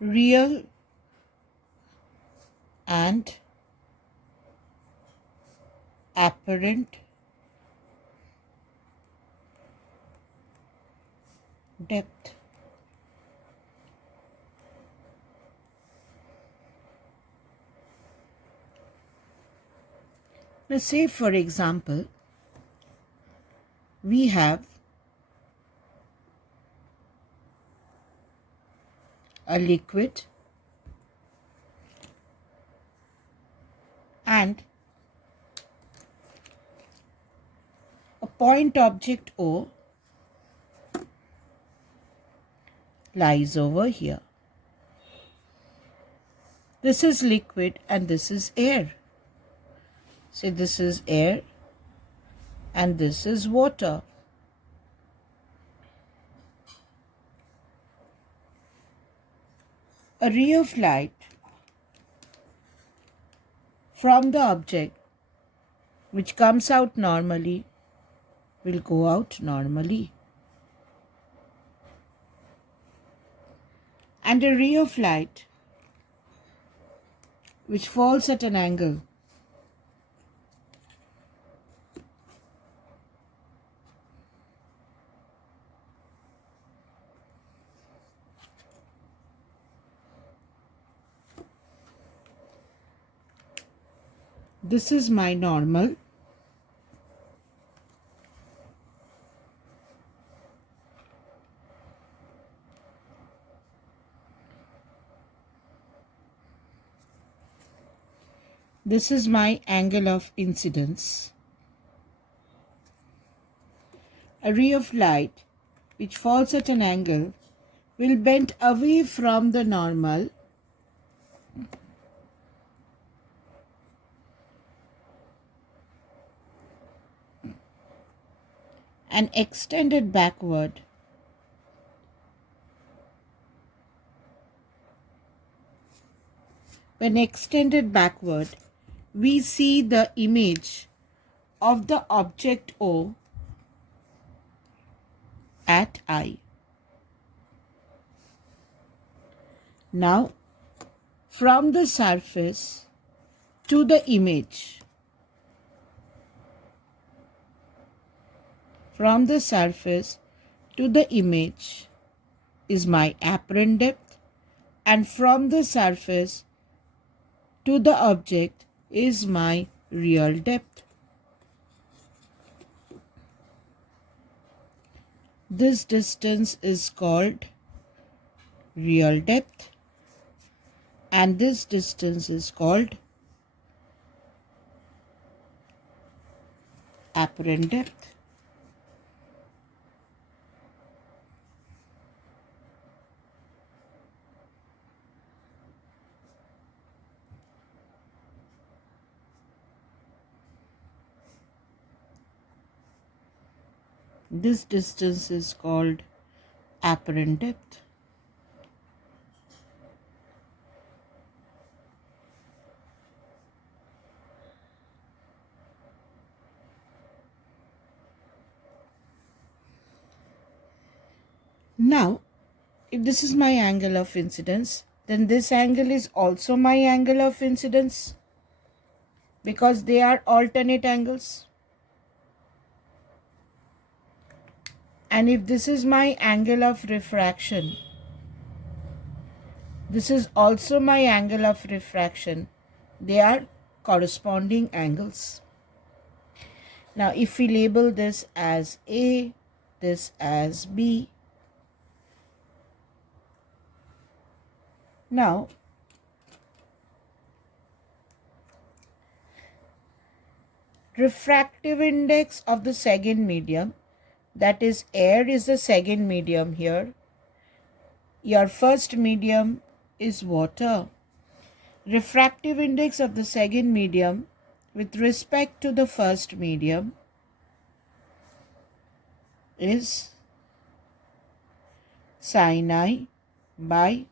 real and apparent depth. Now say for example, we have a liquid and a point object O lies over here. This is liquid and this is air. Say this is air and this is water. A ray of light from the object which comes out normally will go out normally. And a ray of light which falls at an angle this is my normal. This is my angle of incidence. A ray of light which falls at an angle will bend away from the normal and extend it backward. When extended backward, we see the image of the object O at I. Now, from the surface to the image, from the surface to the image is my apparent depth, and from the surface to the object is my real depth. This distance is called real depth and this distance is called apparent depth. This distance is called apparent depth. Now, if this is my angle of incidence, then this angle is also my angle of incidence because they are alternate angles. And if this is my angle of refraction, this is also my angle of refraction. They are corresponding angles. Now, if we label this as A, this as B. Now, refractive index of the second medium, that is air is the second medium here. Your first medium is water. Refractive index of the second medium with respect to the first medium is sin I by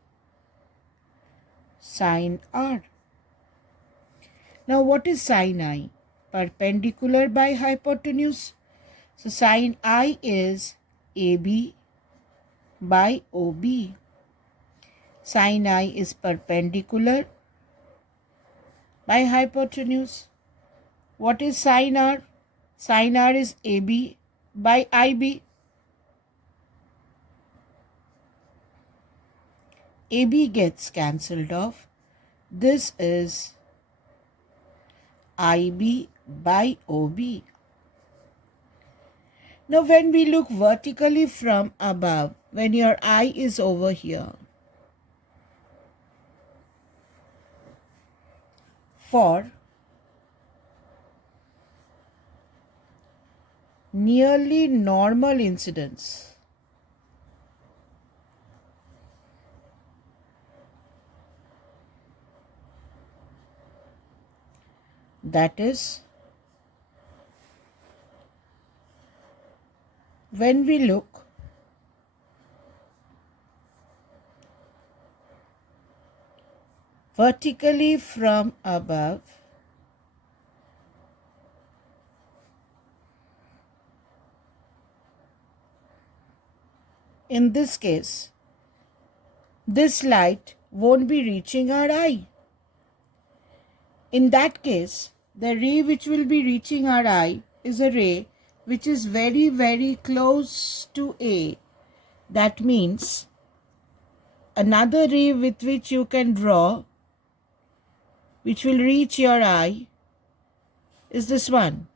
sin R. Now what is sin I? Perpendicular by hypotenuse. So sin I is AB by OB. Sin I is perpendicular by hypotenuse. What is sin R? Sin R is AB by IB. AB gets cancelled off. This is IB by OB. Now when we look vertically from above, when your eye is over here, for nearly normal incidence, that is, when we look vertically from above, in this case, this light won't be reaching our eye. In that case, the ray which will be reaching our eye is a ray which is very, very close to A. That means another ray with which you can draw, which will reach your eye, is this one.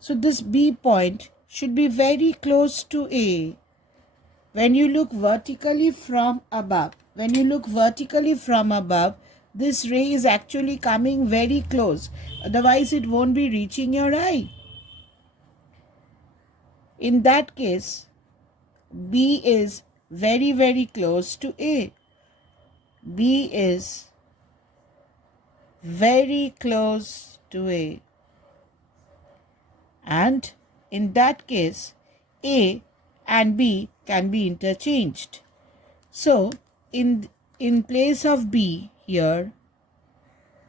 So this B point should be very close to A. When you look vertically from above, this ray is actually coming very close. Otherwise, it won't be reaching your eye. In that case, B is very, very close to A. B is very close to A. And in that case, A and B can be interchanged. So, in place of B here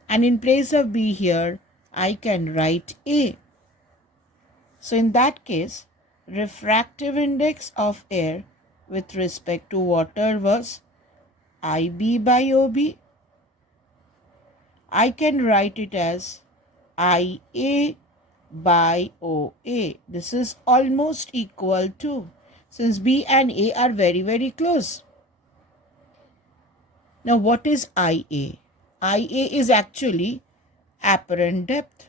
and in place of B here, I can write A. So, in that case, refractive index of air with respect to water was IB by OB. I can write it as IA by OA. This is almost equal to, since B and A are very, very close. Now, what is IA? IA is actually apparent depth.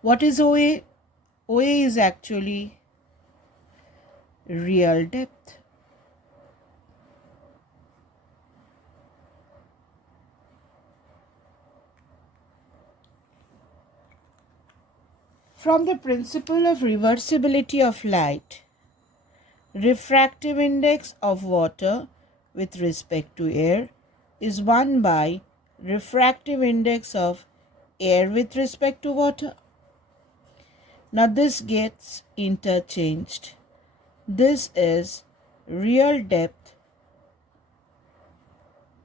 What is OA? OA is actually real depth. From the principle of reversibility of light, refractive index of water with respect to air is 1 by refractive index of air with respect to water. Now this gets interchanged. This is real depth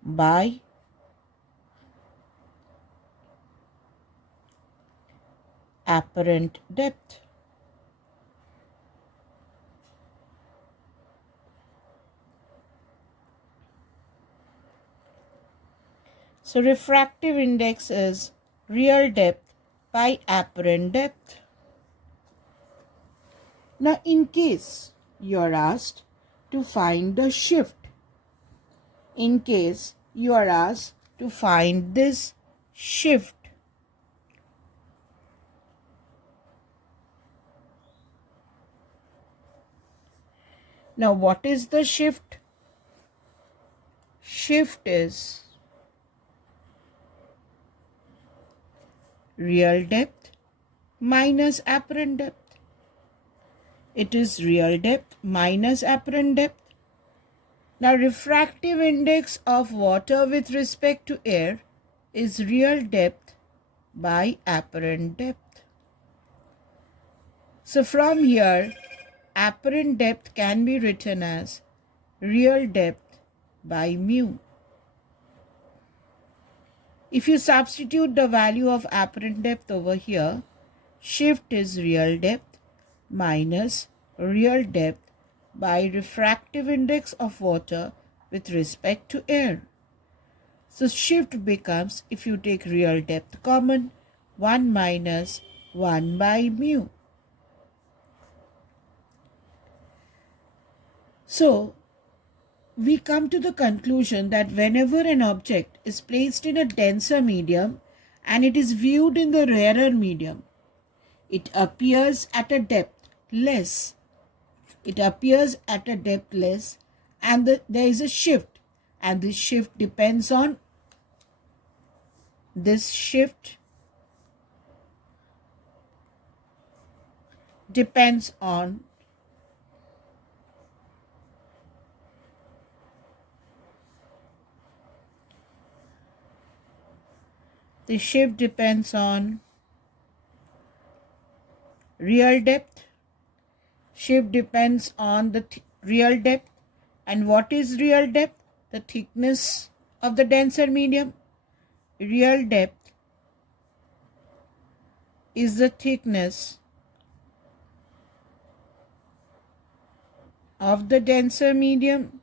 by apparent depth. So refractive index is real depth by apparent depth. Now in case you are asked to find the shift, in case you are asked to find this shift, now what is the shift? Shift is real depth minus apparent depth. It is real depth minus apparent depth. Now refractive index of water with respect to air is real depth by apparent depth. So from here, apparent depth can be written as real depth by mu. If you substitute the value of apparent depth over here, shift is real depth minus real depth by refractive index of water with respect to air. So shift becomes, if you take real depth common, 1 minus 1 by mu. So we come to the conclusion that whenever an object is placed in a denser medium and it is viewed in the rarer medium, it appears at a depth less. It appears at a depth less, and there is a shift, and this shift depends on the shift depends on real depth. Shift depends on the real depth. And what is real depth? The thickness of the denser medium. Real depth is the thickness of the denser medium.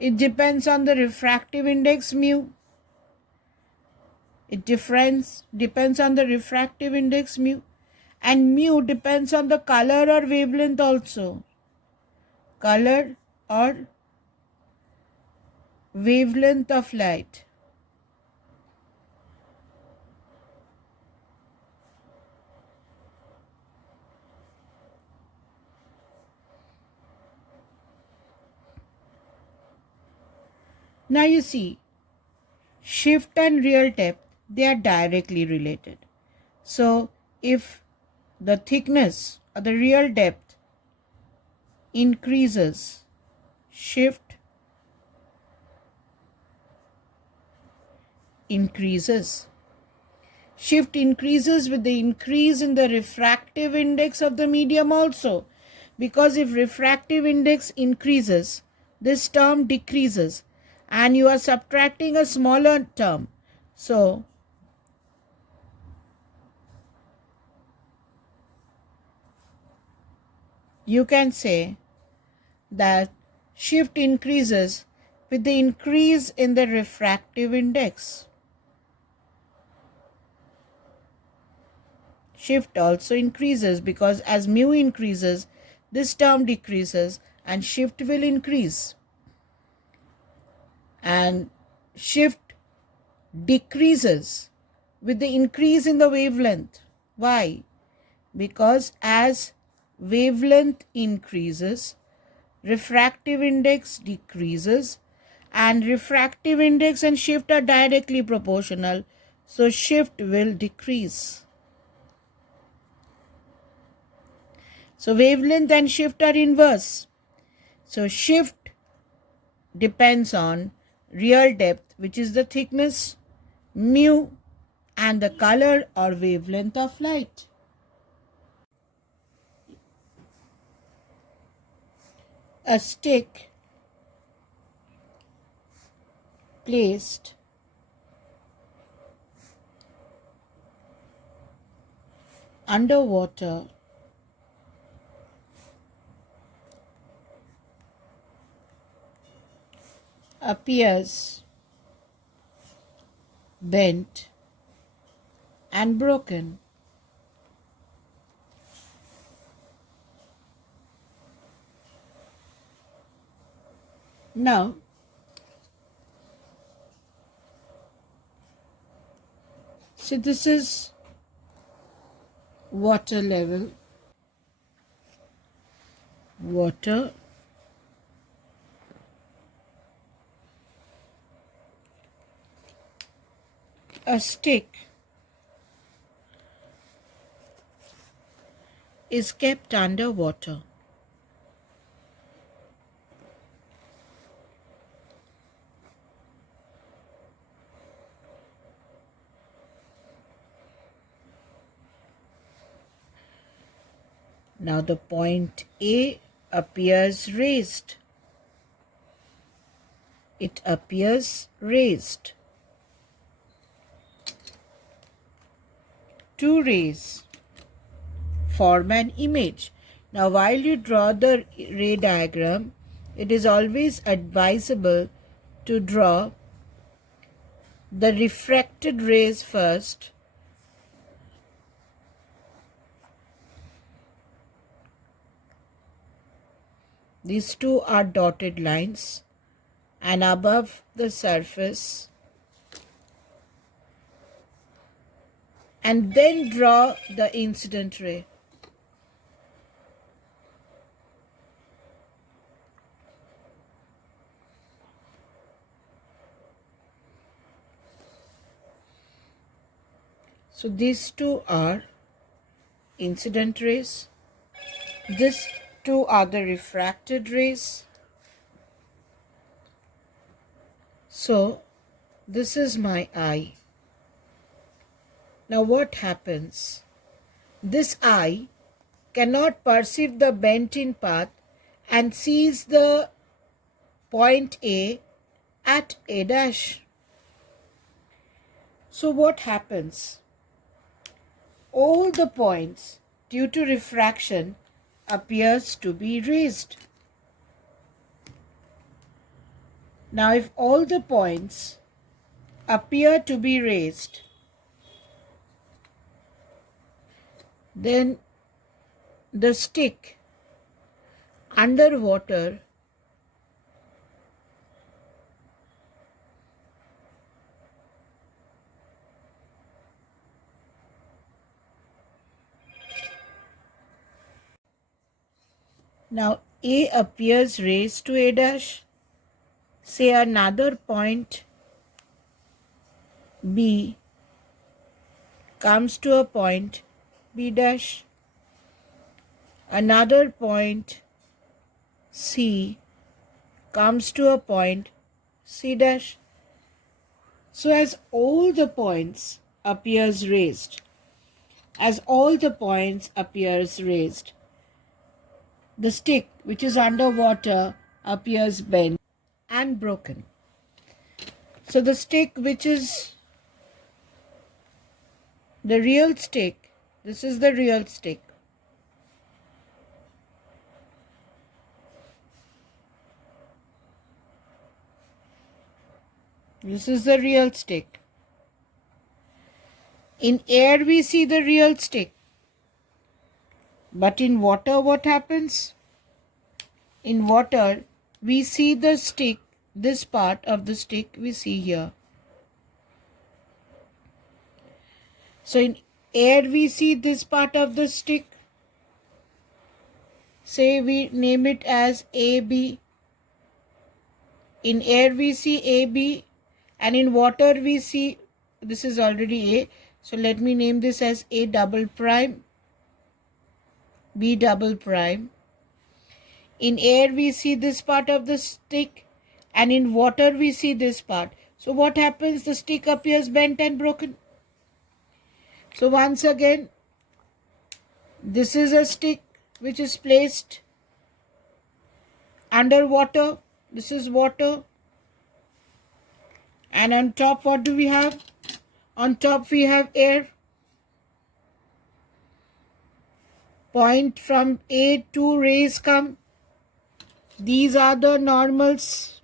It depends on the refractive index mu. It depends on the refractive index mu. And mu depends on the color or wavelength also. Color or wavelength of light. Now you see, shift and real depth, they are directly related. So if the thickness or the real depth increases, shift increases. Shift increases with the increase in the refractive index of the medium also. Because if refractive index increases, this term decreases and you are subtracting a smaller term. So you can say that shift increases with the increase in the refractive index. Shift also increases because as mu increases, this term decreases and shift will increase. And shift decreases with the increase in the wavelength. Why? Because as wavelength increases, refractive index decreases, and refractive index and shift are directly proportional, so shift will decrease. So wavelength and shift are inverse. So shift depends on real depth, which is the thickness, mu, and the color or wavelength of light. A stick placed underwater appears bent and broken. Now, so this is water level. Water a stick is kept under water. Now the point A appears raised. It appears raised. Two rays form an image. Now while you draw the ray diagram, it is always advisable to draw the refracted rays first. These two are dotted lines, and above the surface, and then draw the incident ray. So these two are incident rays. These two are the refracted rays. So this is my eye. Now what happens? This eye cannot perceive the bent in path and sees the point A at A dash. So what happens? All the points due to refraction appears to be raised. Now if all the points appear to be raised, then the stick underwater now A appears raised to A dash. Say another point B comes to a point B dash. Another point C comes to a point C dash. So as all the points appears raised, the stick which is underwater appears bent and broken. So the stick which is the real stick, this is the real stick. This is the real stick. In air we see the real stick. But in water what happens? In water we see the stick, this part of the stick we see here. So in air we see this part of the stick. Say we name it as AB. In air we see AB, and in water we see, this is already A, so let me name this as A double prime, B double prime. In air we see this part of the stick, and in water we see this part. So what happens? The stick appears bent and broken. So once again, this is a stick which is placed under water. This is water. And on top what do we have? On top we have air. Point from A, two rays come. These are the normals.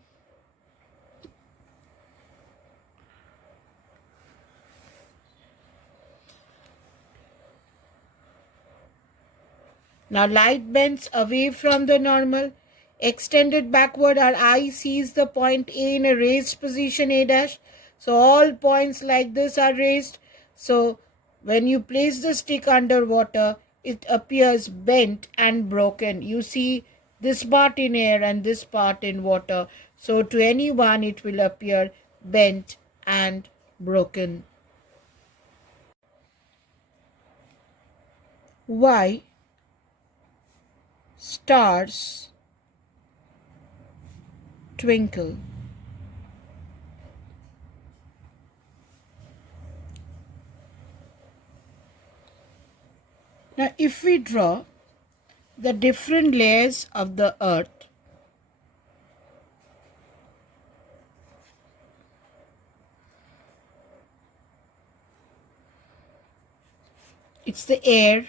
Now light bends away from the normal. Extended backward, our eye sees the point A in a raised position A dash. So all points like this are raised. So when you place the stick underwater, it appears bent and broken. You see this part in air and this part in water. So to anyone it will appear bent and broken. Why stars twinkle? Now if we draw the different layers of the earth. It's the air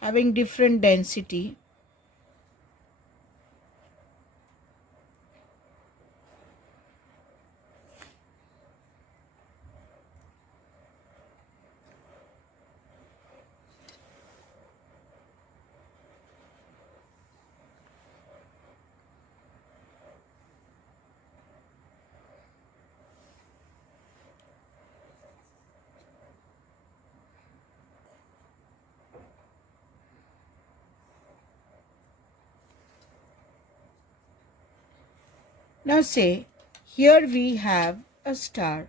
having different density. Now say, here we have a star.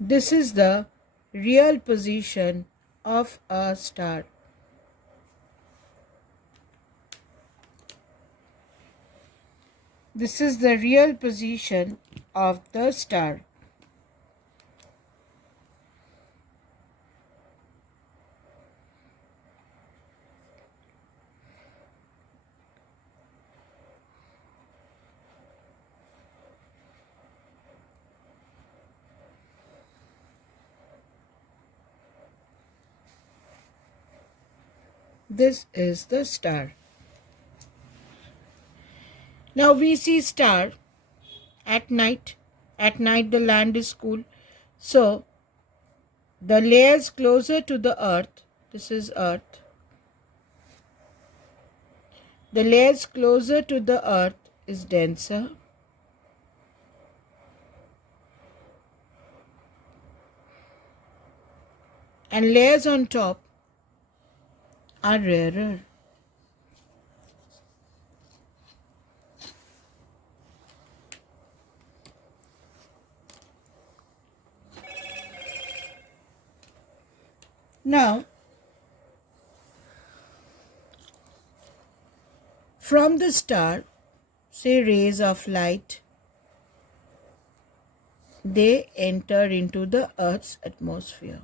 This is the real position of a star. This is the real position of the star. This is the star. Now we see star at night. At night the land is cool. So the layers closer to the earth, this is earth. The layers closer to the earth is denser. And layers on top are rarer. Now, from the star, say rays of light, they enter into the Earth's atmosphere.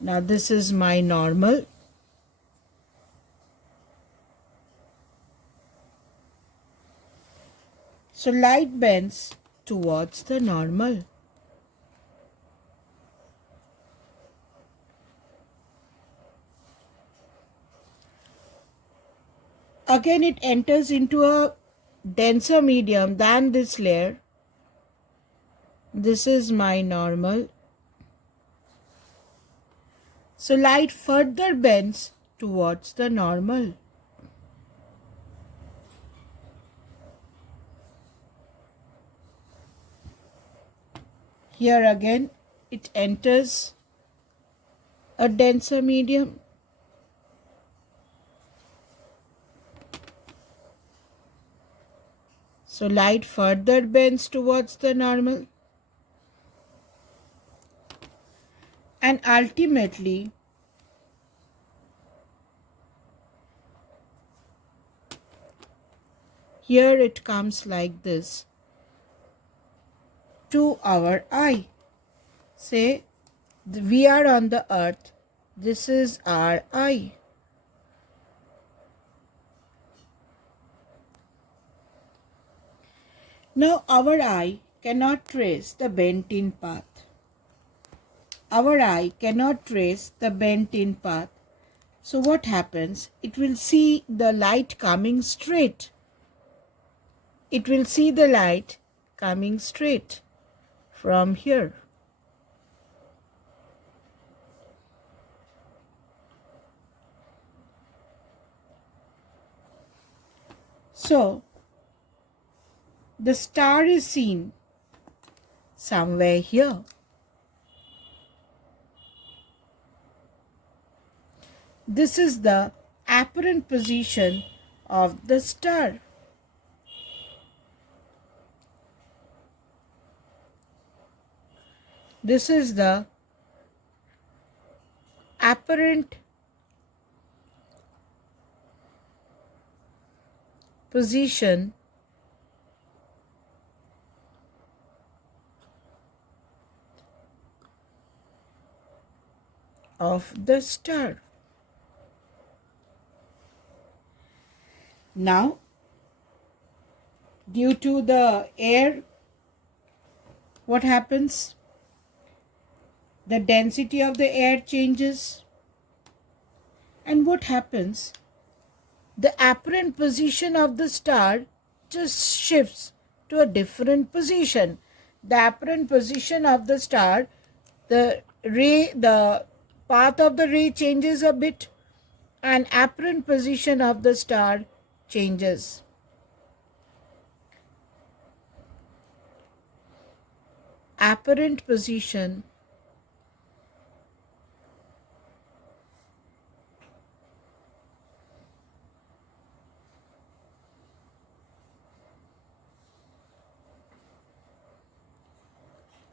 Now this is my normal. So light bends towards the normal. Again it enters into a denser medium than this layer. This is my normal. So light further bends towards the normal. Here again it enters a denser medium. So light further bends towards the normal. And ultimately, here it comes like this to our eye. Say, we are on the earth. This is our eye. Now our eye cannot trace the bent-in path. Our eye cannot trace the bent-in path. So what happens? It will see the light coming straight. It will see the light coming straight from here. So the star is seen somewhere here. This is the apparent position of the star. This is the apparent position of the star. Now, due to the air, what happens? The density of the air changes. And what happens? The apparent position of the star just shifts to a different position. The apparent position of the star, the path of the ray changes a bit, and apparent position of the star changes. Apparent position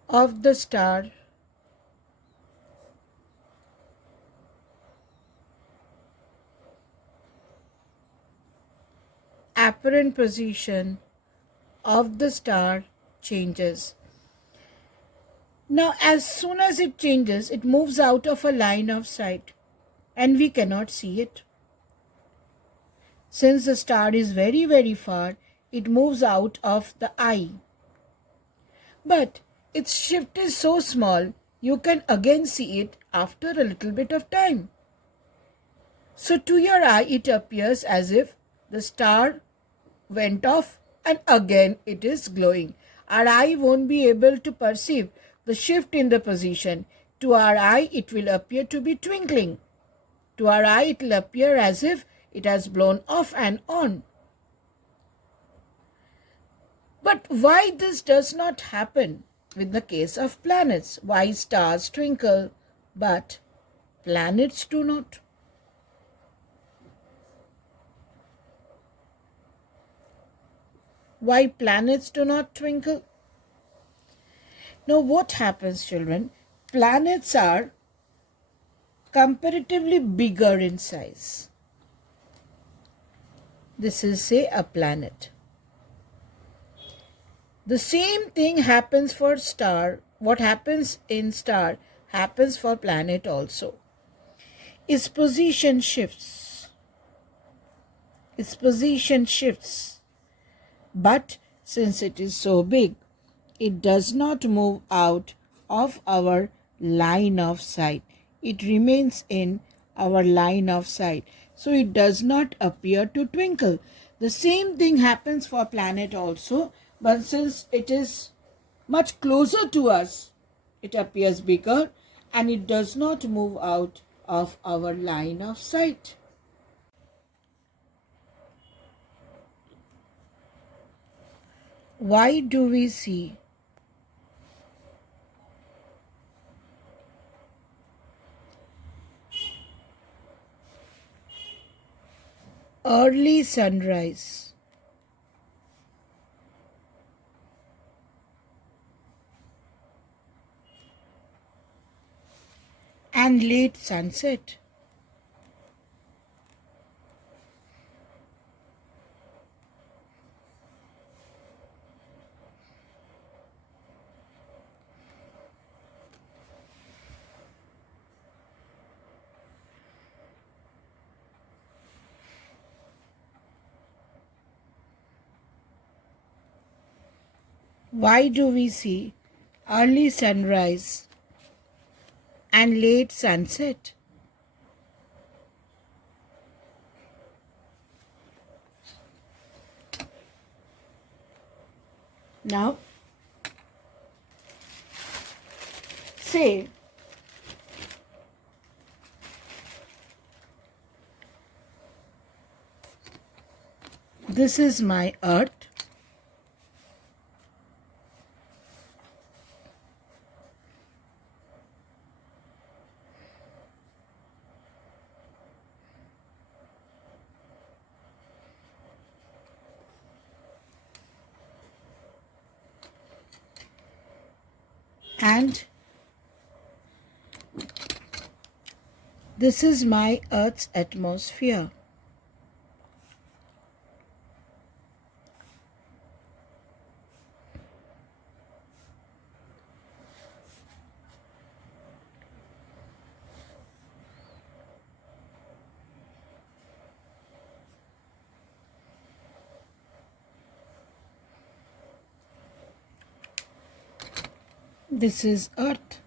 of the star apparent position of the star changes. Now, as soon as it changes, it moves out of a line of sight and we cannot see it. Since the star is very, very far, it moves out of the eye. But its shift is so small, you can again see it after a little bit of time. So to your eye, it appears as if the star went off and again it is glowing. Our eye won't be able to perceive the shift in the position. To our eye, it will appear to be twinkling. To our eye, it will appear as if it has blown off and on. But why this does not happen with the case of planets? Why stars twinkle but planets do not? Why planets do not twinkle? Now what happens, children? Planets are comparatively bigger in size. This is, say, a planet. The same thing happens for star. What happens in star happens for planet also. Its position shifts. Its position shifts. But since it is so big, it does not move out of our line of sight. It remains in our line of sight. So it does not appear to twinkle. The same thing happens for planet also, but since it is much closer to us, it appears bigger and it does not move out of our line of sight. Why do we see early sunrise and late sunset? Why do we see early sunrise and late sunset? Now, say this is my earth and this is my earth's atmosphere. This is Earth.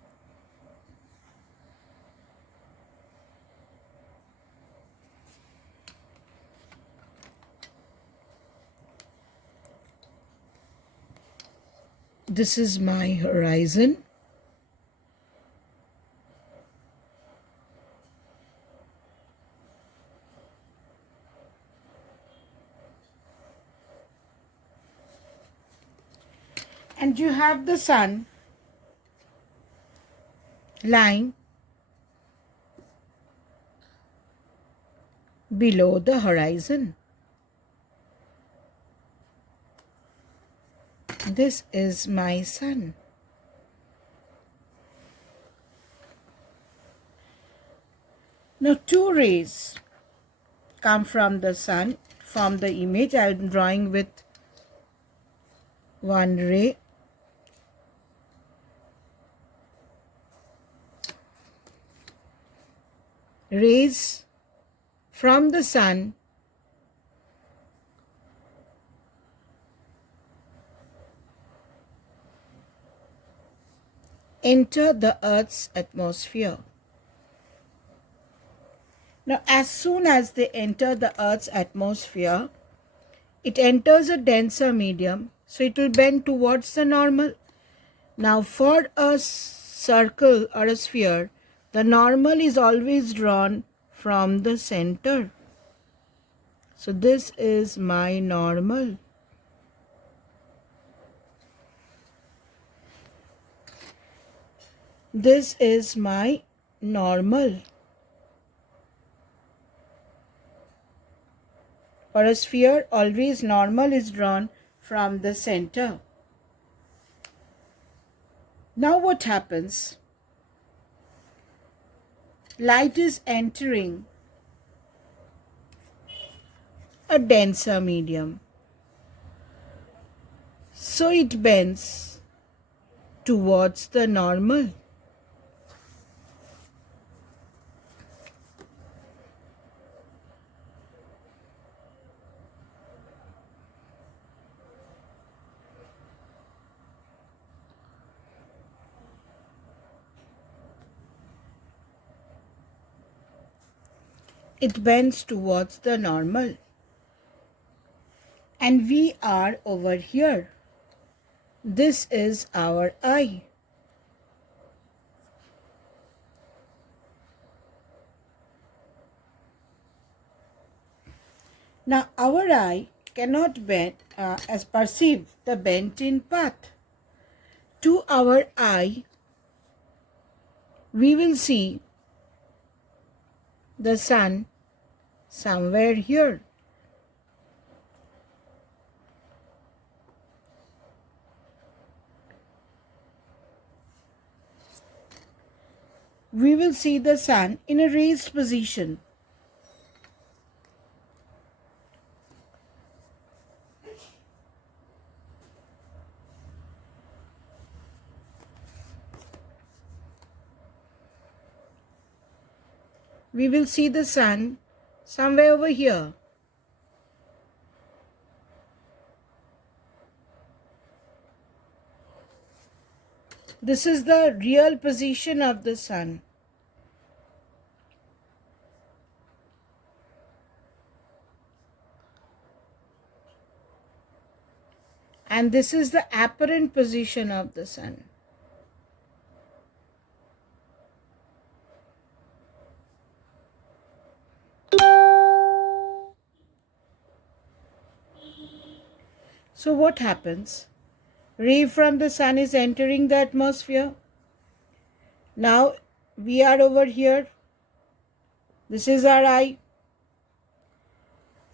This is my horizon. And you have the sun lying below the horizon. This is my sun. Now two rays come from the sun, from the image. I am drawing with one ray. Rays from the sun enter the Earth's atmosphere. Now, as soon as they enter the Earth's atmosphere, it enters a denser medium, so it will bend towards the normal. Now, for a circle or a sphere, the normal is always drawn from the center. So, this is my normal. This is my normal. For a sphere, always normal is drawn from the center. Now what happens? Light is entering a denser medium. So it bends towards the normal. It bends towards the normal. And we are over here. This is our eye. Now our eye cannot bend as perceive the bent in path. To our eye, we will see the sun somewhere here. We will see the sun in a raised position. We will see the sun somewhere over here. This is the real position of the sun. And this is the apparent position of the sun. So what happens? Ray from the sun is entering the atmosphere. Now we are over here. This is our eye.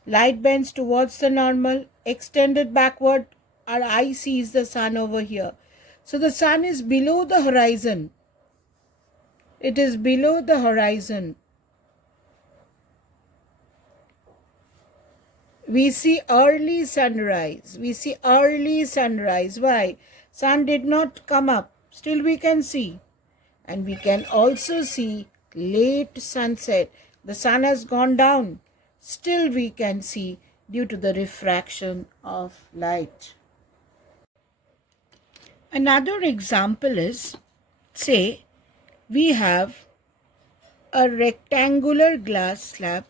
Light bends towards the normal, extended backward. Our eye sees the sun over here. So the sun is below the horizon. It is below the horizon. We see early sunrise. We see early sunrise. Why? Sun did not come up. Still we can see. And we can also see late sunset. The sun has gone down. Still we can see due to the refraction of light. Another example is, say, we have a rectangular glass slab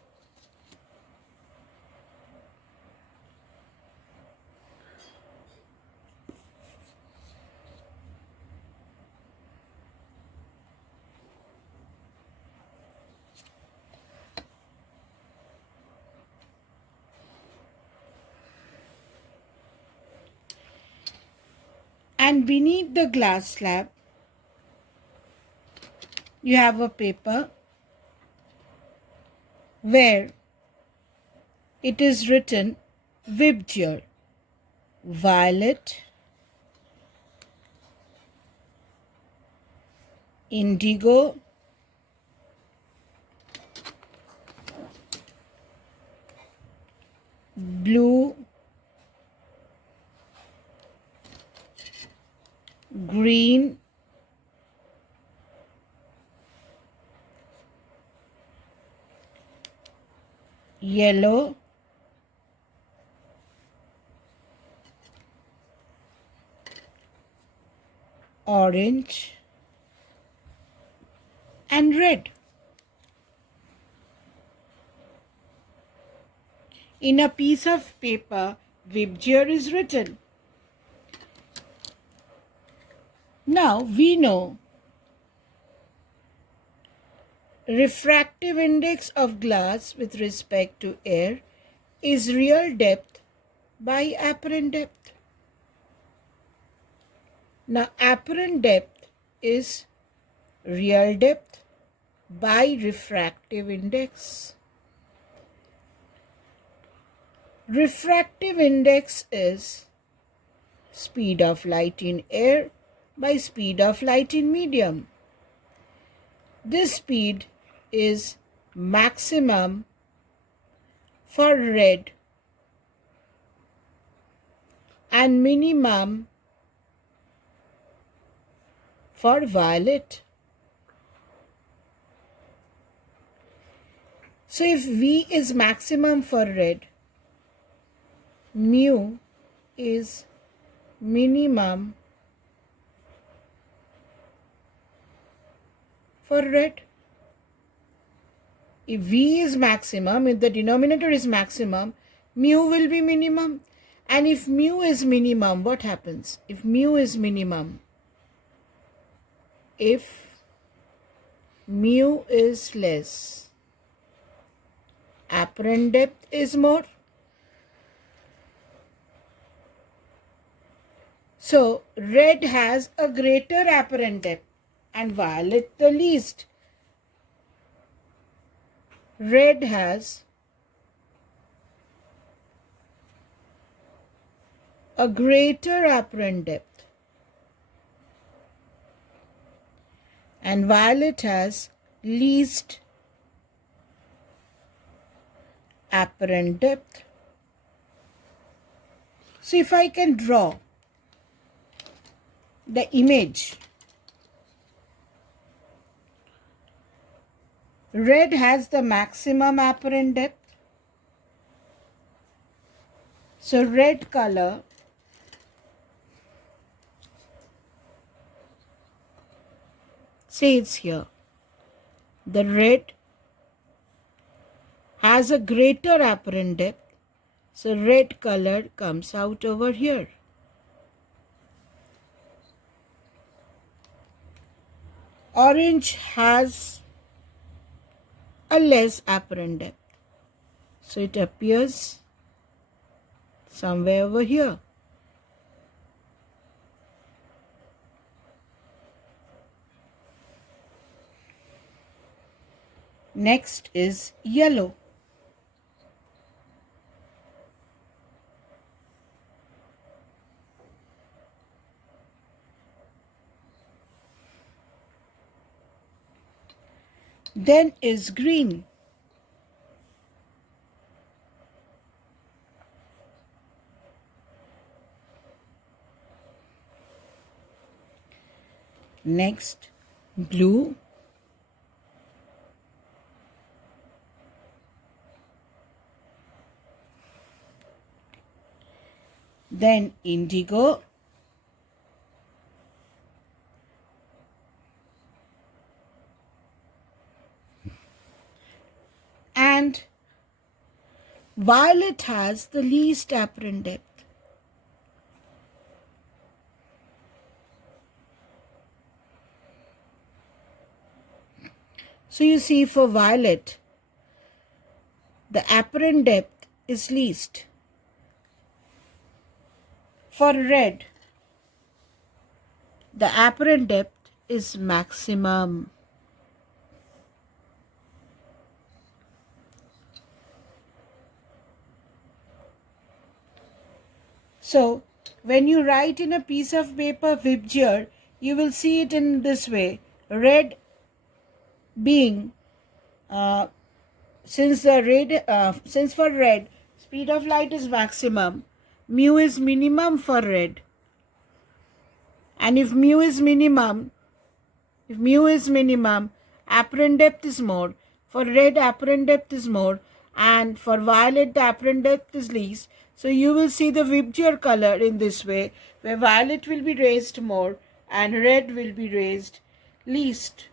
and beneath the glass slab you have a paper where it is written Vibgyor, violet, indigo, blue, green, yellow, orange, and red. In a piece of paper, Vibgyor is written. Now we know refractive index of glass with respect to air is real depth by apparent depth. Now apparent depth is real depth by refractive index. Refractive index is speed of light in air by speed of light in medium. This speed is maximum for red and minimum for violet. So if V is maximum for red, mu is minimum for red. If V is maximum, if the denominator is maximum, mu will be minimum. And if mu is minimum, what happens? If mu is minimum, if mu is less, apparent depth is more. So red has a greater apparent depth and violet the least. Red has a greater apparent depth and violet has least apparent depth. So if I can draw the image, red has the maximum apparent depth. So red color says here, the red has a greater apparent depth. So red color comes out over here. Orange has a less apparent depth. So it appears somewhere over here. Next is yellow. Then is green. Next, blue. Then indigo. Violet has the least apparent depth. So you see, for violet, the apparent depth is least. For red, the apparent depth is maximum. So, when you write in a piece of paper Vibgyor, you will see it in this way. Red being, since for red, speed of light is maximum, mu is minimum for red. And if mu is minimum, apparent depth is more. For red, apparent depth is more, and for violet, the apparent depth is least. So you will see the Vibgyor color in this way, where violet will be raised more and red will be raised least.